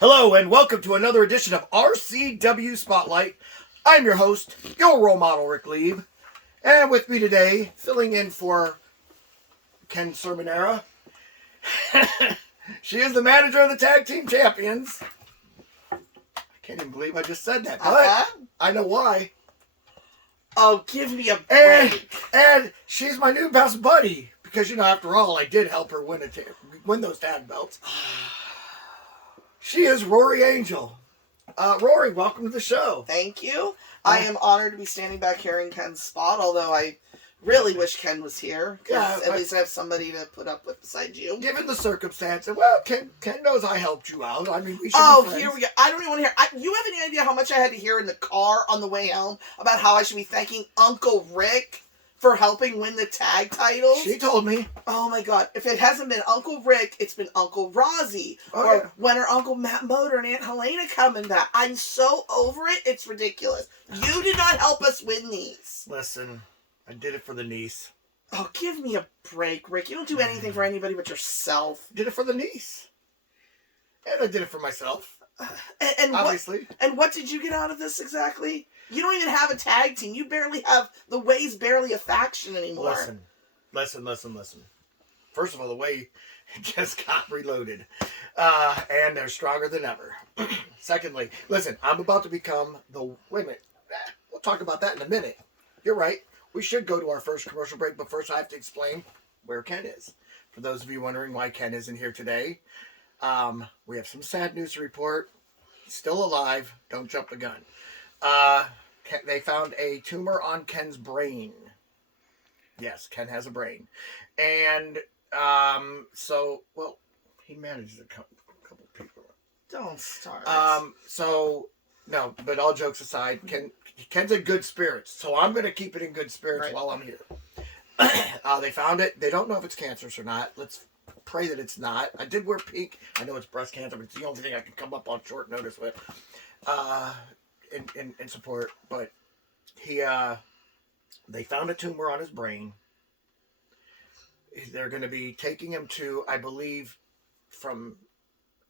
Hello and welcome to another edition of RCW Spotlight. I'm your host, your role model, Rick Lieb. And with me today, filling in for Ken Sermonera, she is the manager of the Tag Team Champions. I can't even believe I just said that, but I know why. Oh, give me a break. And she's my new best buddy, because, you know, after all, I did help her win those tag belts. She is Rory Angel. Rory, welcome to the show. Thank you. I am honored to be standing back here in Ken's spot, although I really wish Ken was here. Yeah, at least I have somebody to put up with beside you. Given the circumstances, well, Ken knows I helped you out. I mean, we should be friends. Here we go. I don't even want to hear. You have any idea how much I had to hear in the car on the way home about how I should be thanking Uncle Rick for helping win the tag titles? She told me. Oh my God. If it hasn't been Uncle Rick, it's been Uncle Rozzy. When are Uncle Matt Motor and Aunt Helena coming back? I'm so over it. It's ridiculous. You did not help us win these. Listen, I did it for the niece. Oh, give me a break, Rick. You don't do anything for anybody but yourself. Did it for the niece. And I did it for myself. And obviously. What did you get out of this exactly? You don't even have a tag team. You barely have, the Way's barely a faction anymore. Listen. First of all, the Way just got reloaded. And they're stronger than ever. Secondly, listen, I'm about to become wait a minute. We'll talk about that in a minute. You're right. We should go to our first commercial break, but first I have to explain where Ken is. For those of you wondering why Ken isn't here today, we have some sad news to report. He's still alive. Don't jump the gun. They found a tumor on Ken's brain. Yes, Ken has a brain. And he manages a couple people. Don't start. No, but all jokes aside, Ken's in good spirits. So I'm going to keep it in good spirits while I'm here. They found it. They don't know if it's cancerous or not. Let's pray that it's not. I did wear pink. I know it's breast cancer, but it's the only thing I can come up on short notice with. In support, but they found a tumor on his brain. They're going to be taking him to, I believe, from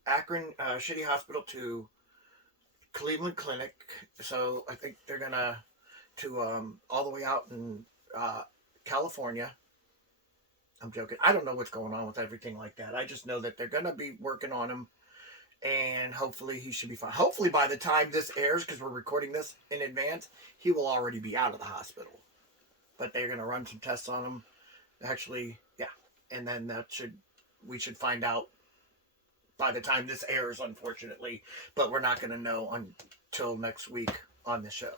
Akron Shitty Hospital to Cleveland Clinic. So I think they're going to all the way out in California. I'm joking. I don't know what's going on with everything like that. I just know that they're going to be working on him. And hopefully he should be fine. Hopefully by the time this airs, because we're recording this in advance, he will already be out of the hospital. But they're going to run some tests on him. Actually, yeah. And then we should find out by the time this airs, unfortunately. But we're not going to know until next week on the show.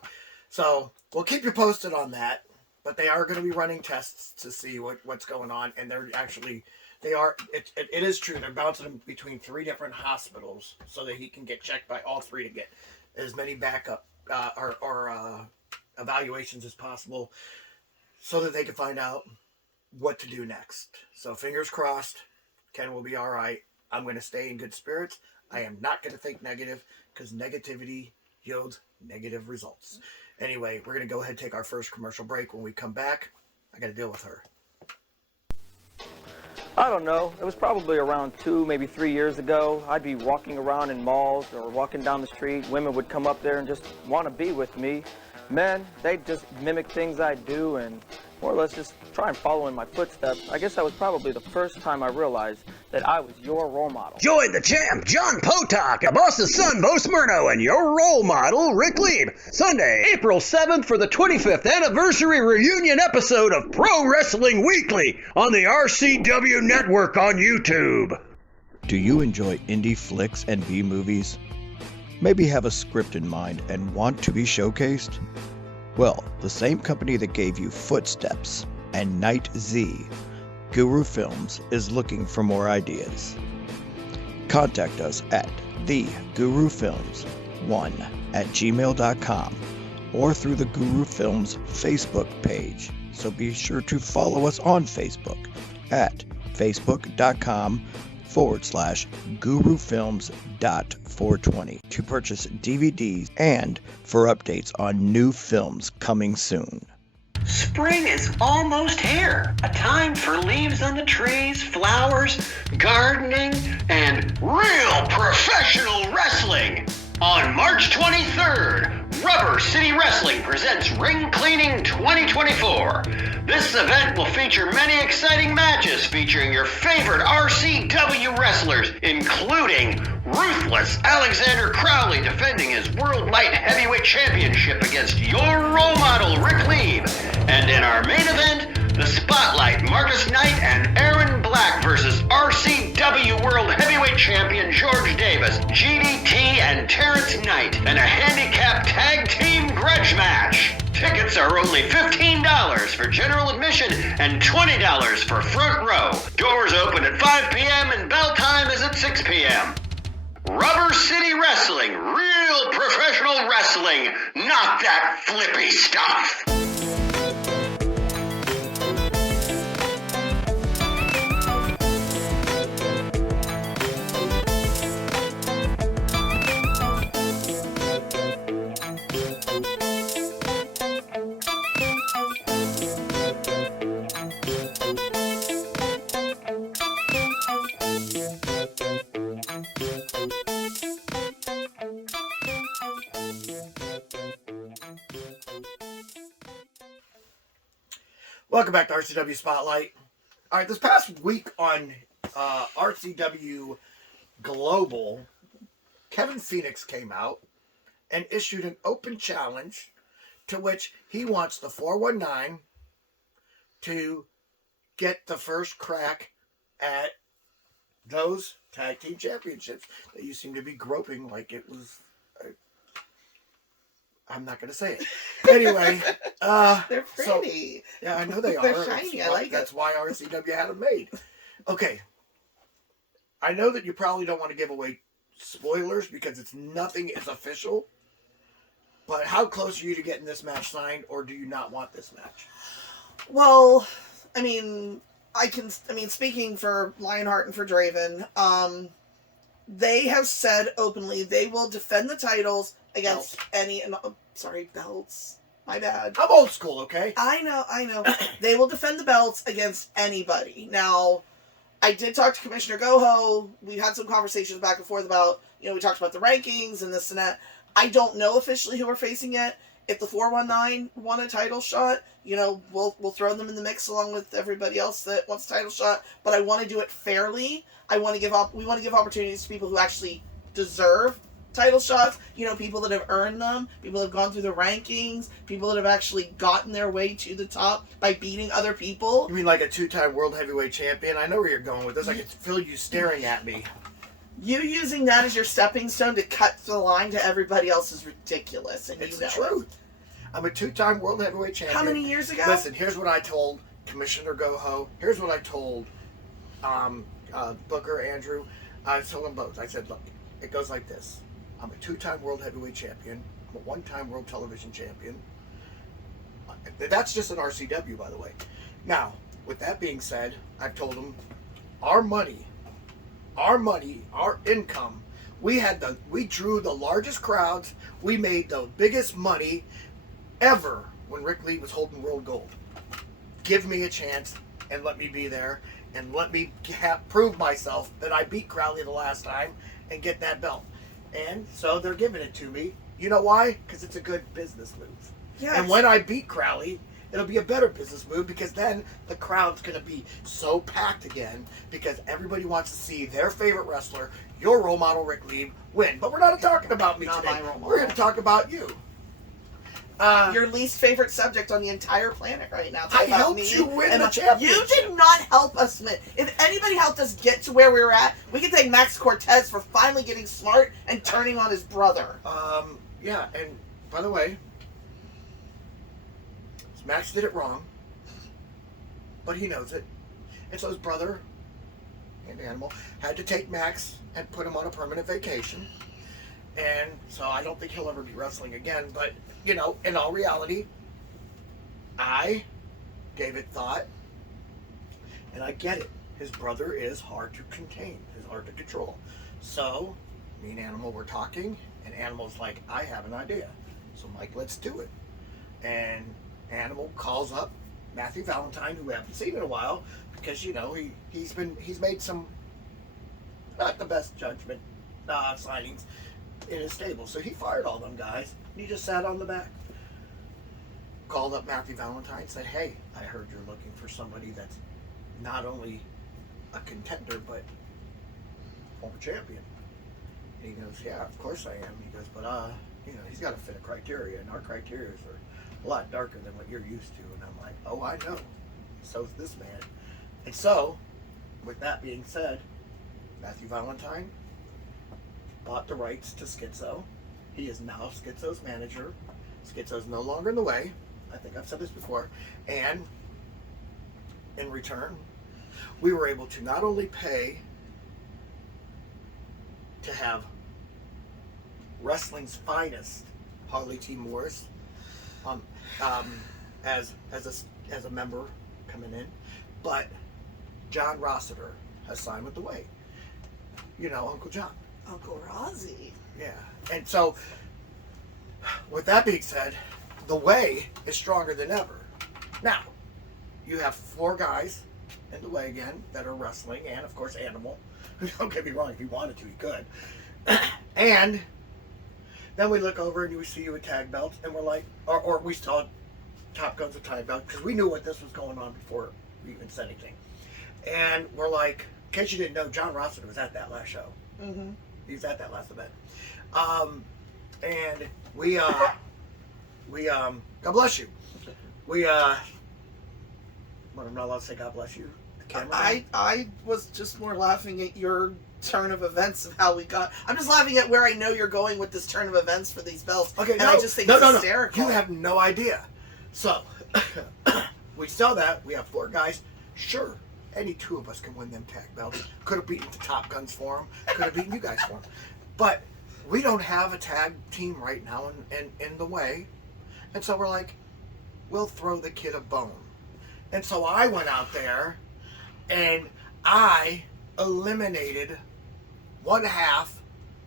So we'll keep you posted on that. But they are going to be running tests to see what's going on. And they're actually... It is true. They're bouncing him between 3 different hospitals so that he can get checked by all 3 to get as many backup or evaluations as possible so that they can find out what to do next. So fingers crossed, Ken will be all right. I'm going to stay in good spirits. I am not going to think negative because negativity yields negative results. Anyway, we're going to go ahead and take our first commercial break. When we come back, I got to deal with her. I don't know. It was probably around 2, maybe 3 years ago. I'd be walking around in malls or walking down the street. Women would come up there and just want to be with me. Men, they'd just mimic things I do and more or less just try and follow in my footsteps. I guess that was probably the first time I realized that I was your role model. Join the champ, John Potok, the boss's son, Bo Smyrno, and your role model, Rick Lieb. Sunday, April 7th for the 25th anniversary reunion episode of Pro Wrestling Weekly on the RCW Network on YouTube. Do you enjoy indie flicks and B-movies? Maybe have a script in mind and want to be showcased? Well, the same company that gave you Footsteps and Night Z, Guru Films, is looking for more ideas. Contact us at thegurufilms1@gmail.com or through the Guru Films Facebook page. So be sure to follow us on Facebook at facebook.com/gurufilms.420 to purchase DVDs and for updates on new films coming soon. Spring is almost here. A time for leaves on the trees, flowers, gardening, and real professional wrestling. On March 23rd, Rubber City Wrestling presents Ring Cleaning 2024. This event will feature many exciting matches featuring your favorite RCW wrestlers, including Ruthless Alexander Crowley defending his World Light Heavyweight Championship against Your RoleModel Rick Lieb. And in our main event, the Spotlight, Marcus Knight and Aaron Black versus RCW World Heavyweight Champion George Davis, GDT and Terrence Knight, and a handicap tag team grudge match. Tickets are only $15 for general admission and $20 for front row. Doors open at 5 p.m. and bell time is at 6 p.m. Rubber City Wrestling, real professional wrestling, not that flippy stuff. Welcome back to RCW Spotlight. All right, this past week on RCW Global, Kevin Phoenix came out and issued an open challenge to which he wants the 419 to get the first crack at those tag team championships that you seem to be groping like it was. I'm not going to say it. Anyway. They're pretty. So, yeah, I know they are. They're shiny. I like That's why RCW had them made. Okay. I know that you probably don't want to give away spoilers because nothing is official. But how close are you to getting this match signed, or do you not want this match? Well, speaking for Lionheart and for Draven, they have said openly they will defend the titles against belts. My bad. I'm old school, okay? I know. They will defend the belts against anybody. Now, I did talk to Commissioner Goho. We had some conversations back and forth about, we talked about the rankings and this and that. I don't know officially who we're facing yet. If the 419 won a title shot, we'll throw them in the mix along with everybody else that wants a title shot. But I want to do it fairly. We want to give opportunities to people who actually deserve title shots, people that have earned them, people that have gone through the rankings, people that have actually gotten their way to the top by beating other people. You mean like a 2-time world heavyweight champion? I know where you're going with this. I can feel you staring at me. You using that as your stepping stone to cut the line to everybody else is ridiculous, and it's the truth. I'm a 2-time world heavyweight champion. How many years ago? Listen, here's what I told Commissioner Goho. Here's what I told Booker, Andrew. I told them both. I said, look, it goes like this. I'm a 2-time world heavyweight champion. I'm a 1-time world television champion. That's just an RCW, by the way. Now, with that being said, I've told them our money, our income, we drew the largest crowds. We made the biggest money ever when Rick Lee was holding world gold. Give me a chance and let me be there and let me prove myself that I beat Crowley the last time and get that belt. And so they're giving it to me. You know why? Because it's a good business move. Yes. And when I beat Crowley, it'll be a better business move because then the crowd's going to be so packed again because everybody wants to see their favorite wrestler, your role model, Rick Lieb, win. But we're not talking about me not today. My role model. We're going to talk about you. Your least favorite subject on the entire planet right now. I helped you win the championship. You did not help us win. If anybody helped us get to where we were at, we can thank Max Cortez for finally getting smart and turning on his brother. Yeah, and by the way, Max did it wrong, but he knows it. And so his brother and Animal had to take Max and put him on a permanent vacation. And so I don't think he'll ever be wrestling again. But, you know, in all reality, I gave it thought. And I get it. His brother is hard to contain, is hard to control. So, me and Animal were talking, and Animal's like, I have an idea. So, Mike, let's do it. And Animal calls up Matthew Valentine, who we haven't seen in a while, because, you know, he's made some not the best judgment signings in his stable. So he fired all them guys. He just sat on the back. Called up Matthew Valentine, said, hey, I heard you're looking for somebody that's not only a contender, but former champion. And he goes, yeah, of course I am. He goes, but, you know, he's got to fit a criteria, and our criteria are a lot darker than what you're used to. And I'm like, oh, I know. So's this man. And so, with that being said, Matthew Valentine bought the rights to Schizo. He is now Schizo's manager. Schizo's no longer in the way. I think I've said this before. And in return, we were able to not only pay to have wrestling's finest, Harley T. Morris, as a member coming in, but John Rossiter has signed with the Way. You know, Uncle John. Uncle Rozzy. Yeah. And so, with that being said, the Way is stronger than ever. Now, you have 4 guys in the Way again that are wrestling, and of course Animal. Don't get me wrong, if he wanted to, he could. And then we look over and we see you with tag belts, and we're like, or we saw Top Guns with tag belts, because we knew what this was going on before we even said anything. And we're like, in case you didn't know, John Rossiter was at that last show. Mm-hmm. He was at that last event. And we God bless you. Well, I'm not allowed to say God bless you. The camera. I was just more laughing at your turn of events of how we got. I'm just laughing at where I know you're going with this turn of events for these belts. Okay, and I just think it's hysterical. You have no idea. So, we saw that. We have 4 guys. Sure, any 2 of us can win them tag belts. Could have beaten the Top Guns for them. Could have beaten you guys for them. But we don't have a tag team right now in the Way. And so we're like, we'll throw the kid a bone. And so I went out there and I eliminated 1/2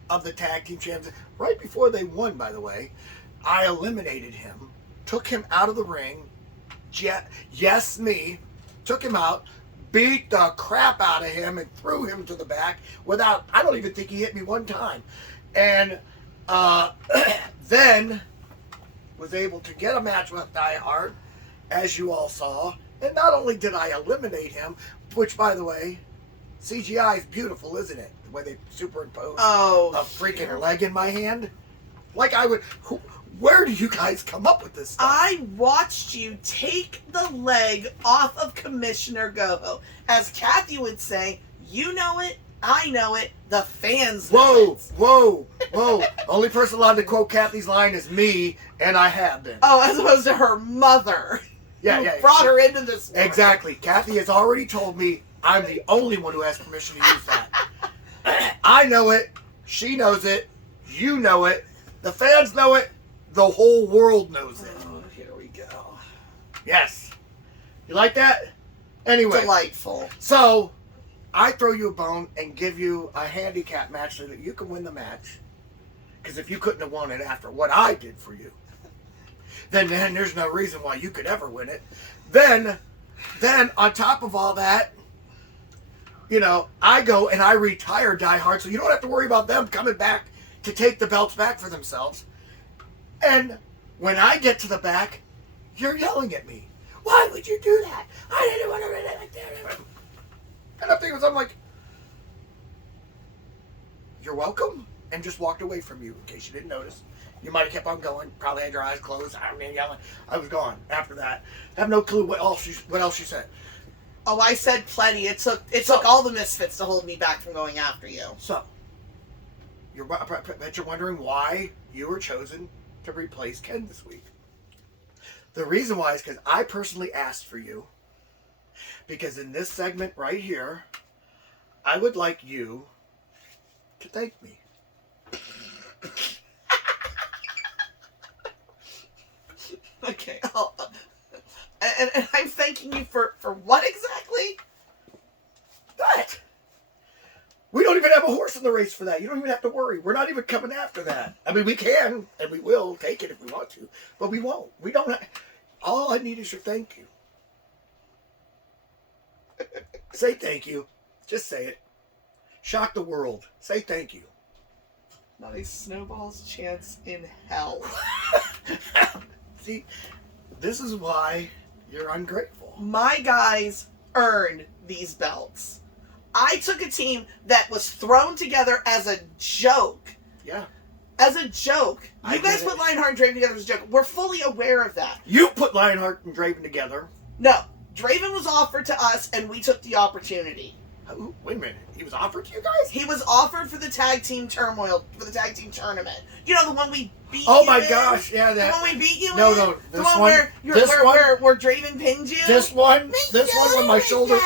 of the tag team champions. Right before they won, by the way, I eliminated him, took him out of the ring. Yes, me. Took him out, beat the crap out of him, and threw him to the back without, I don't even think he hit me one time. And then was able to get a match with Die Hard, as you all saw. And not only did I eliminate him, which, by the way, CGI is beautiful, isn't it? The way they superimpose a freaking leg in my hand. Like I would... Where do you guys come up with this stuff? I watched you take the leg off of Commissioner Goho. As Kathy would say, you know it, I know it, the fans know it. Whoa. Only person allowed to quote Kathy's line is me, and I have been. Oh, as opposed to her mother. Yeah. Brought her into this world. Exactly. Kathy has already told me I'm the only one who has permission to use that. I know it. She knows it. You know it. The fans know it. The whole world knows it. Oh, here we go. Yes. You like that? Anyway. Delightful. So, I throw you a bone and give you a handicap match so that you can win the match. Because if you couldn't have won it after what I did for you, then there's no reason why you could ever win it. Then on top of all that, you know, I go and I retire Die Hard, so you don't have to worry about them coming back to take the belts back for themselves. And when I get to the back, you're yelling at me. Why would you do that? I didn't want to run it like that. And I'm like, you're welcome. And just walked away from you in case you didn't notice. You might have kept on going. Probably had your eyes closed. I mean, yelling. I was gone after that. I have no clue what else she said. Oh, I said plenty. It took all the Misfits to hold me back from going after you. So, you're wondering why you were chosen to replace Ken this week. The reason why is because I personally asked for you. Because in this segment right here, I would like you to thank me. Okay. And I'm thanking you for what exactly? That. We don't even have a horse in the race for that. You don't even have to worry. We're not even coming after that. I mean, we can, and we will take it if we want to, but we won't. We don't have... All I need is your thank you. Say thank you. Just say it. Shock the world. Say thank you. Not a snowball's chance in hell. See, this is why you're ungrateful. My guys earned these belts. I took a team that was thrown together as a joke. Yeah. As a joke. I You guys get put it. Lionheart and Draven together as a joke. We're fully aware of that. You put Lionheart and Draven together. No. Draven was offered to us, and we took the opportunity. Ooh, wait a minute. He was offered to you guys? He was offered for the tag team turmoil, for the tag team tournament. You know, the one we beat Oh you my in? gosh, yeah, The that. one we beat you No, in? no, The this one one- where this one- where Draven pinned you? This one with my shoulder.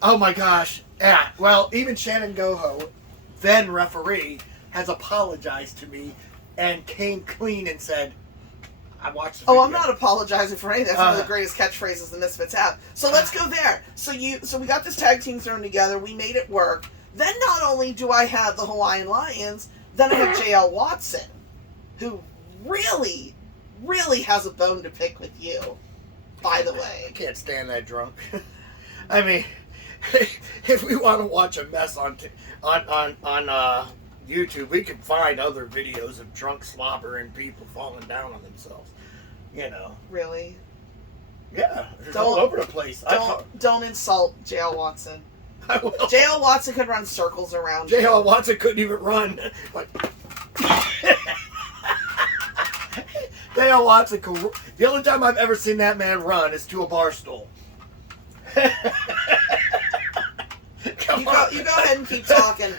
Oh my gosh. Yeah, well, even Shannon Goho, then referee, has apologized to me and came clean and said, I watched the video. Oh, I'm not apologizing for anything. That's one of the greatest catchphrases the Misfits have. So let's go there. So we got this tag team thrown together. We made it work. Then not only do I have the Hawaiian Lions, then I have JL Watson, who really, really has a bone to pick with you. By the I way, can't stand that drunk. I mean, if we want to watch a mess on YouTube, we can find other videos of drunk slobber and people falling down on themselves. You know. really, Yeah, it's Don't- all over the place. don't insult JL Watson. I will. JL Watson could run circles around you. J.L. Watson couldn't even run. Like, J.L. Watson could. The only time I've ever seen that man run is to a bar stool. Come You on. go ahead and keep talking.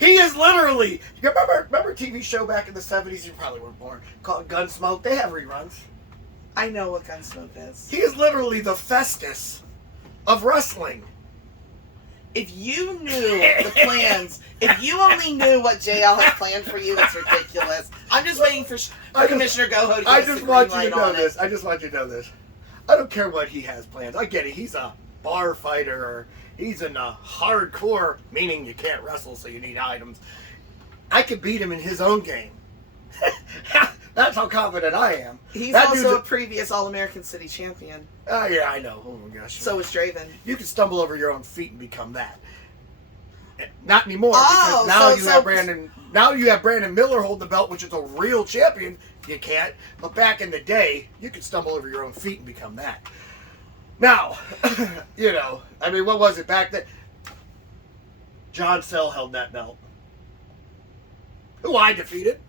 He is literally. You remember a TV show back in the 70s? You probably weren't born. Called Gunsmoke. They have reruns. I know what Gunsmoke is. He is literally the Festus of wrestling. If you knew the plans, if you only knew what JL has planned for you, it's ridiculous. I'm just waiting for Commissioner Goho to give I us the just green want you light to know on it. this. I just want you to know this. I don't care what he has planned. I get it. He's a bar fighter, or he's in a hardcore, meaning you can't wrestle, so you need items. I could beat him in his own game. That's how confident I am. He's That also dude's a previous All-American City champion. Oh yeah, I know. Oh my gosh. So is Draven. You can stumble over your own feet and become that. Not anymore, Oh, because now so- you so- have Brandon. Now you have Brandon Miller hold the belt, which is a real champion. You can't. But back in the day, you could stumble over your own feet and become that. Now, you know, I mean, what was it back then? John Cell held that belt, who I defeated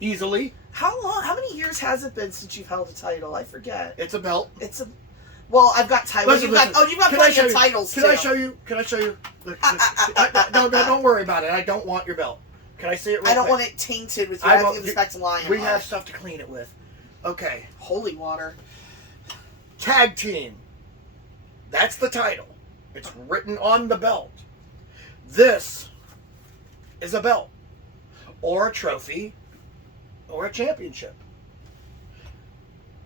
easily. How many years has it been since you've held a title? I forget. It's a belt. It's a. Well, I've got titles. Listen, You've got can I plenty show of you- titles Can too. I show you? Can I show you? Look, no, don't worry about it. I don't want your belt. Can I see it real I don't quick? want it tainted with you. I I have to won't- give respect to Lion. We have stuff to clean it with. Okay. holy water. Tag team. That's the title. It's written on the belt. This is a belt, or a trophy, or a championship.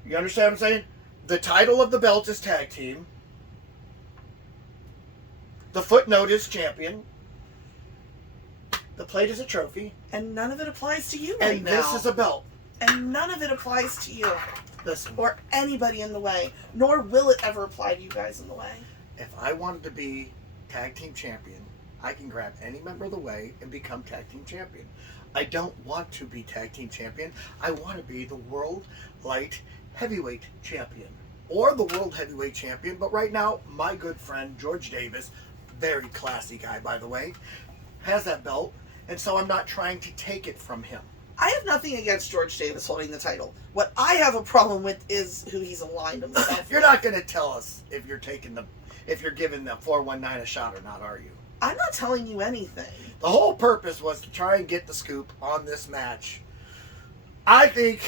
You understand what I'm saying? The title of the belt is tag team. The footnote is champion. The plate is a trophy. And none of it applies to you right And now. this is a belt. And none of it applies to you Listen, or anybody in the way. Nor will it ever apply to you guys in the way. if I wanted to be tag team champion, I can grab any member of the way and become tag team champion. I don't want to be tag team champion. I want to be the world light heavyweight champion, or the world heavyweight champion. But right now, my good friend George Davis, very classy guy by the way, has that belt, and so I'm not trying to take it from him. I have nothing against George Davis holding the title. What I have a problem with is who he's aligned himself You're with. not going to tell us if you're giving the 419 a shot or not, are you? I'm not telling you anything. The whole purpose was to try and get the scoop on this match. I think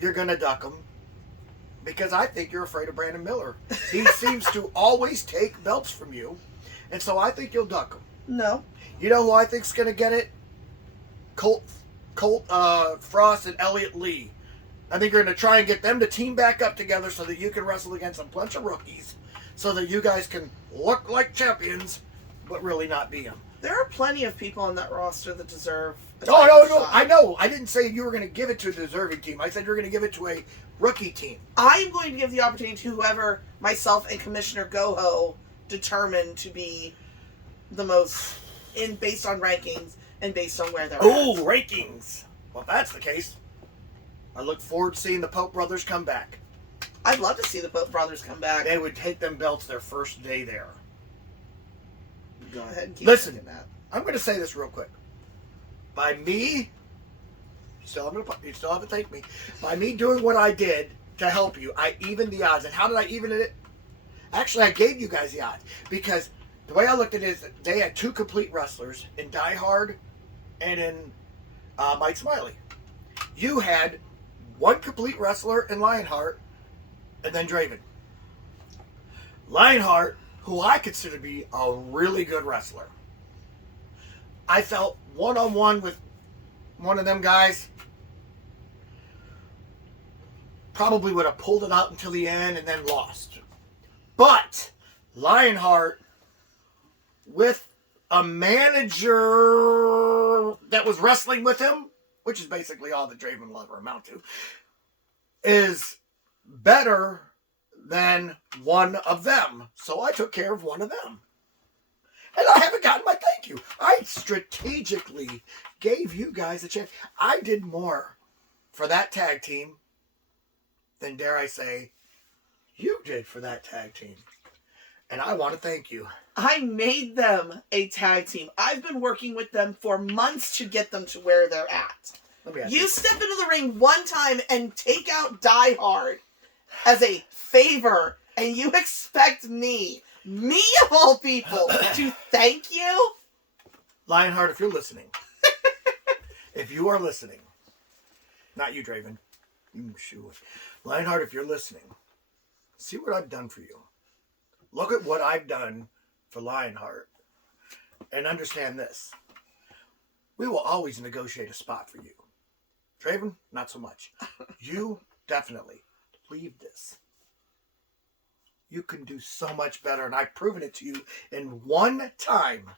you're going to duck him because I think you're afraid of Brandon Miller. He seems to always take belts from you, and so I think you'll duck him. No. You know who I think's going to get it? Colt Frost and Elliot Lee. I think you're going to try and get them to team back up together so that you can wrestle against a bunch of rookies so that you guys can look like champions but really not be them. There are plenty of people on that roster that deserve a No, title no, shot. I know. I didn't say you were going to give it to a deserving team. I said you were going to give it to a rookie team. I'm going to give the opportunity to whoever myself and Commissioner Goho determine to be the most based on rankings and based on where they're Oh, at. rankings. Well, if that's the case, I look forward to seeing the Pope brothers come back. I'd love to see the Pope brothers come back. They would take them belts their first day there. Go ahead and keep Listen. thinking that. I'm going to say this real quick. By me, you still have to thank me. By me doing what I did to help you, I evened the odds. And how did I even it? Actually, I gave you guys the odds because the way I looked at it is that they had two complete wrestlers in Die Hard and in Mike Smiley. You had one complete wrestler in Lionheart and then Draven. Lionheart, who I consider to be a really good wrestler. I felt one-on-one with one of them guys. Probably would have pulled it out until the end and then lost. But Lionheart, with a manager that was wrestling with him, which is basically all that Draven will ever amount to, is better than one of them. So I took care of one of them. And I haven't gotten my thank you. I strategically gave you guys a chance. I did more for that tag team than, dare I say, you did for that tag team. And I want to thank you. I made them a tag team. I've been working with them for months to get them to where they're at. Let me ask You step into the ring one time and take out Die Hard as a favor, and you expect me of all people, to thank you? Lionheart, if you're listening, if you are listening, not you, Draven, you shoot. Lionheart, if you're listening, see what I've done for you. Look at what I've done for Lionheart, and understand this. We will always negotiate a spot for you. Draven, not so much. You definitely leave this. You can do so much better, and I've proven it to you in one time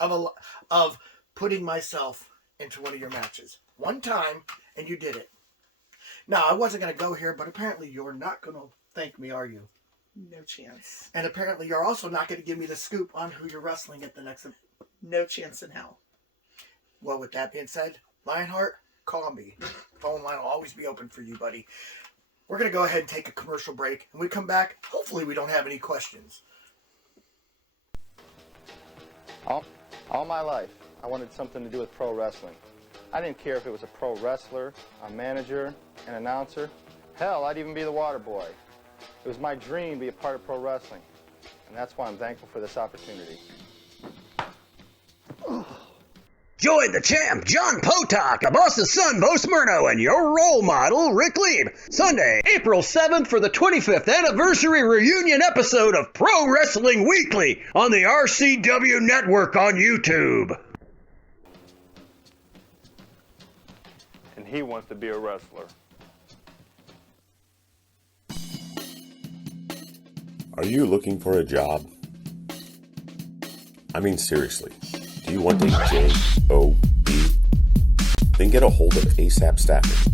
of putting myself into one of your matches. One time, and you did it. Now, I wasn't going to go here, but apparently you're not going to thank me, are you? No chance. And apparently you're also not going to give me the scoop on who you're wrestling at the next... No chance in hell. Well, with that being said, Lionheart, call me. Phone line will always be open for you, buddy. We're going to go ahead and take a commercial break. And we come back, hopefully we don't have any questions. All my life, I wanted something to do with pro wrestling. I didn't care if it was a pro wrestler, a manager, an announcer. Hell, I'd even be the water boy. It was my dream to be a part of pro wrestling. And that's why I'm thankful for this opportunity. Join the champ, John Potok, the boss's son, Bo Smyrno, and your role model, Rick Lieb. Sunday, April 7th for the 25th anniversary reunion episode of Pro Wrestling Weekly on the RCW Network on YouTube. And he wants to be a wrestler. Are you looking for a job? I mean, seriously. Do you want a job? Then get a hold of ASAP Staffing.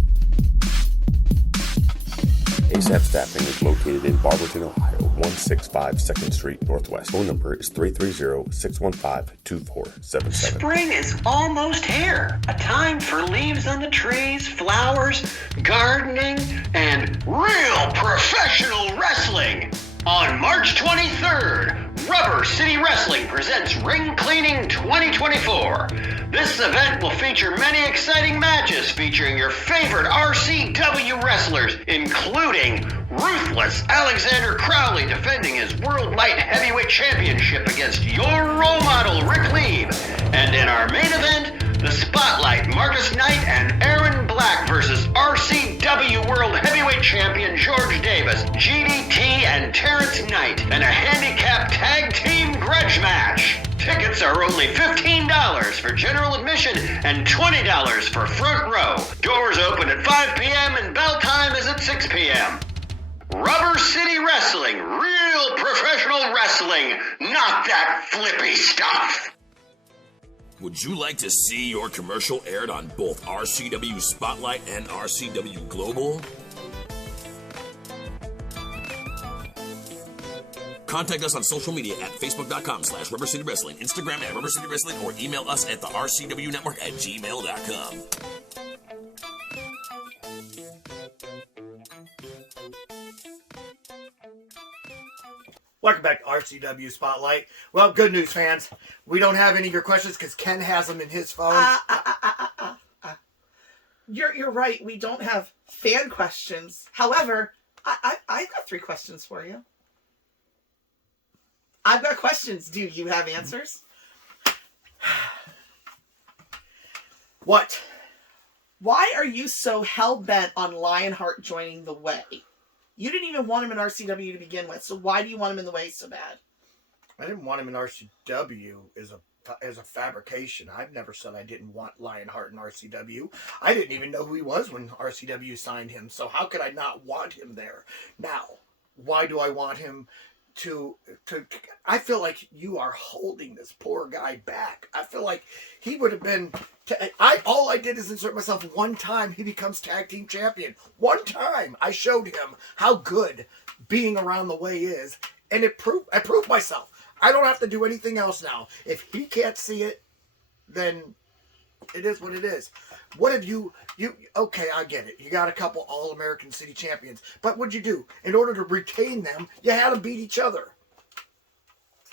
ASAP Staffing is located in Barberton, Ohio, 165 2nd Street Northwest. Phone number is 330-615-2477. Spring is almost here. A time for leaves on the trees, flowers, gardening, and real professional wrestling. On March 23rd, Rubber City Wrestling presents Ring Cleaning 2024. This event will feature many exciting matches featuring your favorite RCW wrestlers, including Ruthless Alexander Crowley defending his World Light Heavyweight Championship against Your RoleModel Rick Lieb. And in our main event, the Spotlight, Marcus Knight and Aaron Black versus RCW World Heavyweight Champion George Davis, GDT and Terrence Knight, and a handicap tag team grudge match. Tickets are only $15 for general admission and $20 for front row. Doors open at 5 p.m. and bell time is at 6 p.m. Rubber City Wrestling, real professional wrestling, not that flippy stuff. Would you like to see your commercial aired on both RCW Spotlight and RCW Global? Contact us on social media at facebook.com/Rubber City Wrestling, Instagram at Rubber City Wrestling, or email us at the RCW Network at gmail.com. Welcome back to RCW Spotlight. Well, good news, fans. We don't have any of your questions because Ken has them in his phone. You're right. We don't have fan questions. However, I've got 3 questions for you. I've got questions. Do you have answers? What? Why are you so hell-bent on Lionheart joining the Way? You didn't even want him in RCW to begin with, so why do you want him in the Way so bad? I didn't want him in RCW as a fabrication. I've never said I didn't want Lionheart in RCW. I didn't even know who he was when RCW signed him, so how could I not want him there? Now, why do I want him to I feel like you are holding this poor guy back. I feel like he would have been all I did is insert myself one time. He becomes tag team champion. One time I showed him how good being around the Way is, and I proved myself. I don't have to do anything else now. If he can't see it, then it is what it is. What have you okay, I get it. You got a couple All-American City champions. But what'd you do? In order to retain them, you had them beat each other.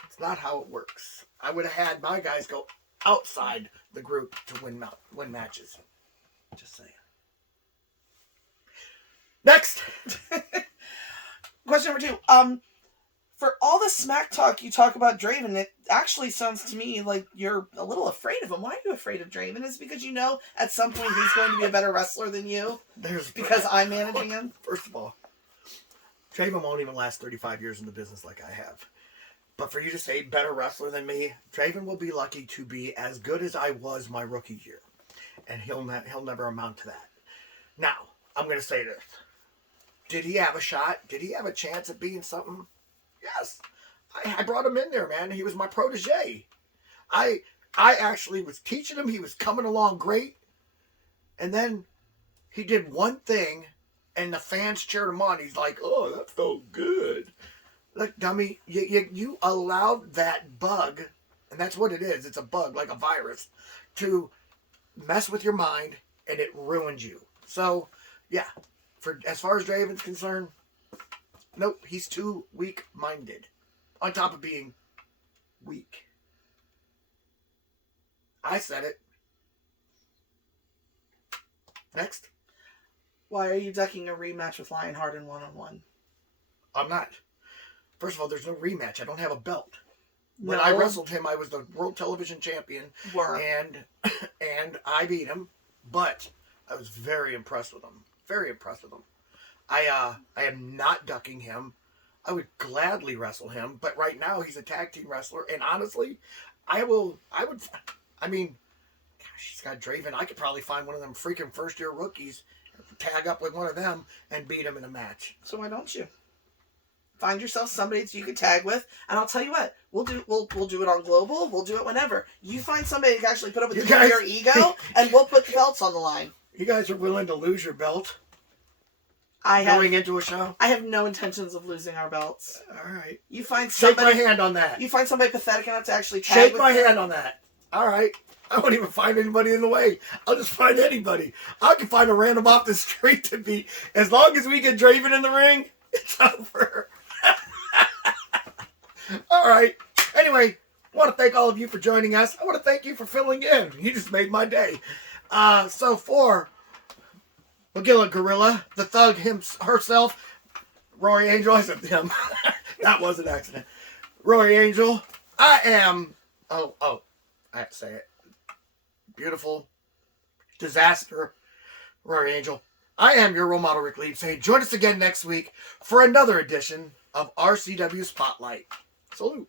It's not how it works. I would have had my guys go outside the group to win matches. Just saying. Next! Question number 2. For all the smack talk you talk about Draven, it actually sounds to me like you're a little afraid of him. Why are you afraid of Draven? Is it because you know at some point he's going to be a better wrestler than you? Because I'm managing him? First of all, Draven won't even last 35 years in the business like I have. But for you to say better wrestler than me, Draven will be lucky to be as good as I was my rookie year. And he'll never amount to that. Now, I'm going to say this. Did he have a shot? Did he have a chance at being something? Yes. I brought him in there, man. He was my protege. I actually was teaching him. He was coming along great. And then he did one thing, and the fans cheered him on. He's like, oh, that felt good. Look, dummy, you allowed that bug, and that's what it is. It's a bug, like a virus, to mess with your mind, and it ruined you. So, yeah, as far as Draven's concerned, nope, he's too weak-minded. On top of being weak. I said it. Next. Why are you ducking a rematch with Lionheart in one-on-one? I'm not. First of all, there's no rematch. I don't have a belt. When No. I wrestled him, I was the World Television Champion. Were. And I beat him. But I was very impressed with him. Very impressed with him. I am not ducking him. I would gladly wrestle him, but right now he's a tag team wrestler, and honestly, I mean, gosh, he's got Draven. I could probably find one of them freaking first-year rookies, tag up with one of them, and beat him in a match. So why don't you? Find yourself somebody that you can tag with, and I'll tell you what, we'll do it on Global, we'll do it whenever. You find somebody that can actually put up with your ego, and we'll put the belts on the line. You guys are willing to lose your belt? Going into a show? I have no intentions of losing our belts. All right. You find Shake somebody. my hand on that. You find somebody pathetic enough to actually tag Shake with my them. hand on that. All right. I won't even find anybody in the way. I'll just find anybody. I can find a random off the street to be. As long as we get Draven in the ring, it's over. All right. Anyway, I want to thank all of you for joining us. I want to thank you for filling in. You just made my day. So for Magilla Gorilla, the thug herself, Rory Angel, I said him. That was an accident. Rory Angel, I am, I have to say it. Beautiful disaster, Rory Angel. I am your role model, Rick Lieb, saying join us again next week for another edition of RCW Spotlight. Salute.